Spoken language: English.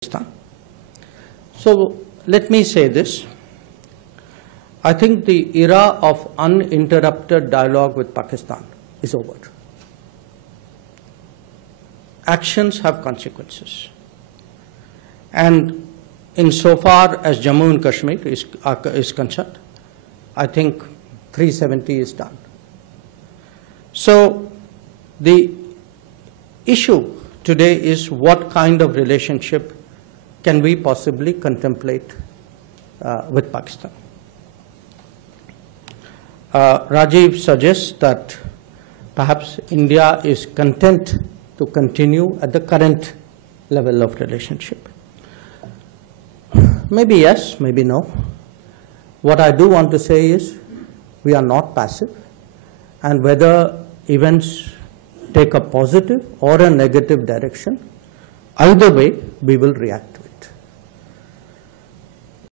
Pakistan. So let me say this. I think the era of uninterrupted dialogue with Pakistan is over. Actions have consequences. And insofar as Jammu and Kashmir is concerned, I think 370 is done. So the issue today is what kind of relationship can we possibly contemplate with Pakistan. Rajiv suggests that perhaps India is content to continue at the current level of relationship. Maybe yes, maybe no. What I do want to say is we are not passive, and whether events take a positive or a negative direction, either way we will react to it.